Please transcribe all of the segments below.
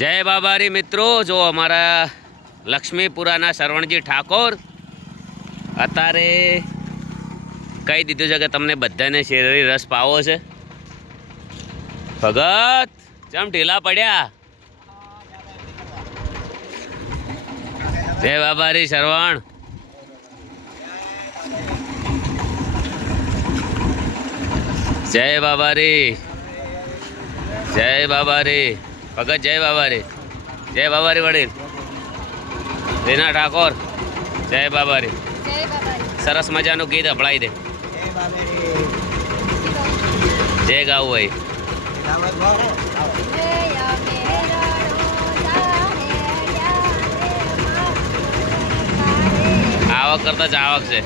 જય બાબારી મિત્રો, જો અમારા લક્ષ્મીપુરાના શરવણજી ઠાકોર અત્યારે કહી દીધું છે કે તમને બધાને શેરડી રસ પાવો છે. ભગત ચમ ઢીલા પડ્યા? જય બાબારી શરવણ. જય બાબારી, જય બાબારી ભગત, જય બાબારી, જય બાબારી વડીલ રીના ઠાકોર, જય બાબારી. સરસ મજાનું ગીત સંભળાઈ દે. જે ગાવું હોય. આવક કરતા જ આવક છે.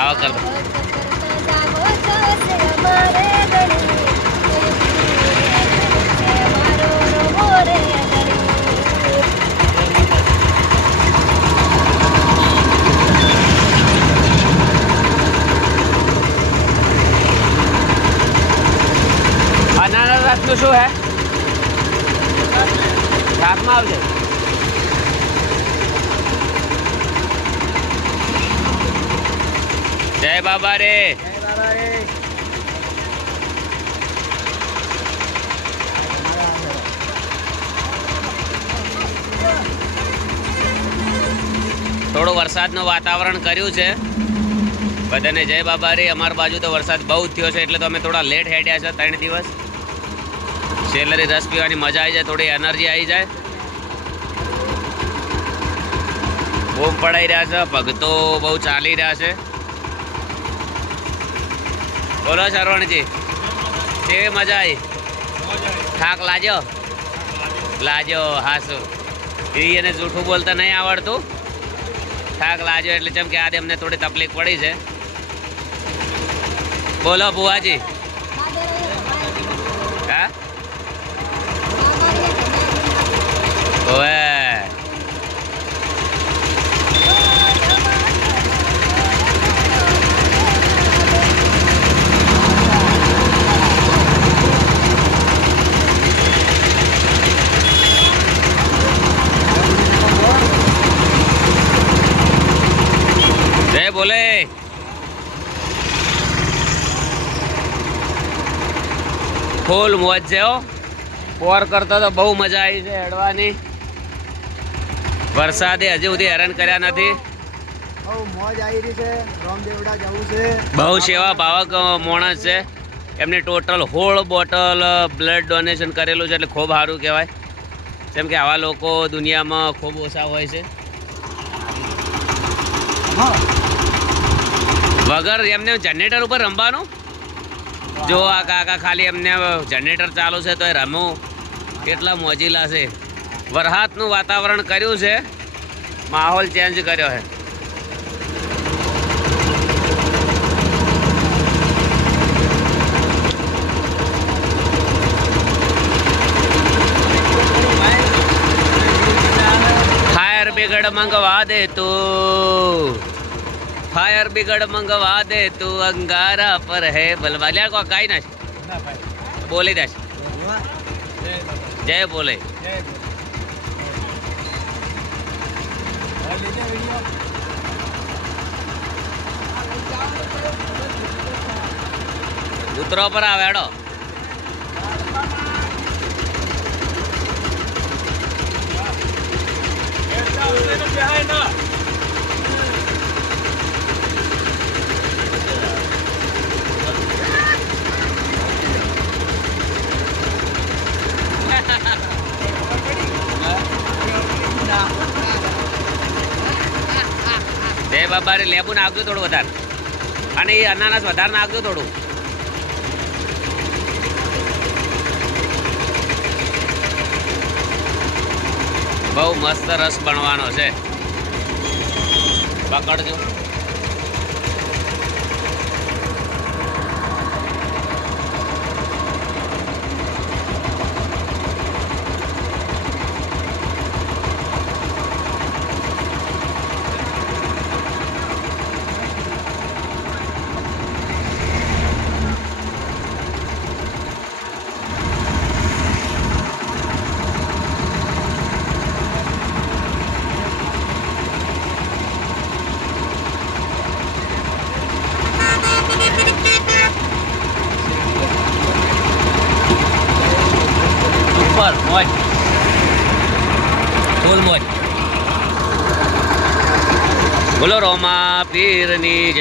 આવક કરતા અનારસનું શું હે? શાકમાં આવશે. જય બાબા રે. થોડું વરસાદનું વાતાવરણ કર્યું છે. બધાને જય બાબા રે. અમારી બાજુ તો વરસાદ બહુ જ થયો છે એટલે તો અમે થોડા લેટ હેડ્યા છે. 3 દિવસ શેરડી રસ પીવાની મજા આવી જાય, થોડી એનર્જી આવી જાય. બૂમ પડાઈ રહ્યા છે, ભક્તો બહુ ચાલી રહ્યા છે. બોલો શરવણજી, કેવી મજા આવી? થાક લાજો? લાજો હાસુ. એને જૂઠું બોલતા નહીં આવડતું. થાક લાજો એટલે જેમ કે આજે અમને થોડી તકલીફ પડી છે. બોલો બુઆજી. હા ઓએ જય બોલે. ફૂલ મોજ છે હો. પોર કરતા તો બહુ મજા આવી છે હેડવાની. વરસાદે હજી સુધી હેરાન કર્યા નથી. બહુ મોજ આવી રહી છે. રામદેવડા જવું છે. બહુ સેવા ભાવક માણસ છે. એમને ટોટલ 16 બોટલ બ્લડ ડોનેશન કરેલું છે એટલે ખૂબ સારું કહેવાય. જેમ કે આવા લોકો દુનિયામાં ખૂબ ઓછા હોય છે. વગર એમને જનરેટર ઉપર રમવાનું. જો આ કાકા ખાલી એમને જનરેટર ચાલુ છે તો એ રમવું કેટલા મોજીલા છે. વરસાદનું વાતાવરણ કર્યું છે, માહોલ ચેન્જ કર્યો છે. ફાયર બ્રિગેડ મંગવા દે તું, ફાયર બ્રિગેડ મંગવા દે તું, અંગારા પર હે બલવાલિયા કો કાઈ ના બોલી દે. જય બોલે. ઉતરો પર આવે હેડો. જય બાબા રે. લેબુ નાખજો થોડું વધારે, અને એ અનાનસ વધારે નાખજો થોડું. બહુ મસ્ત રસ બનવાનો છે. પકડજો. મોજ ફૂલ મોજ. બોલો રોમા પીરની જય.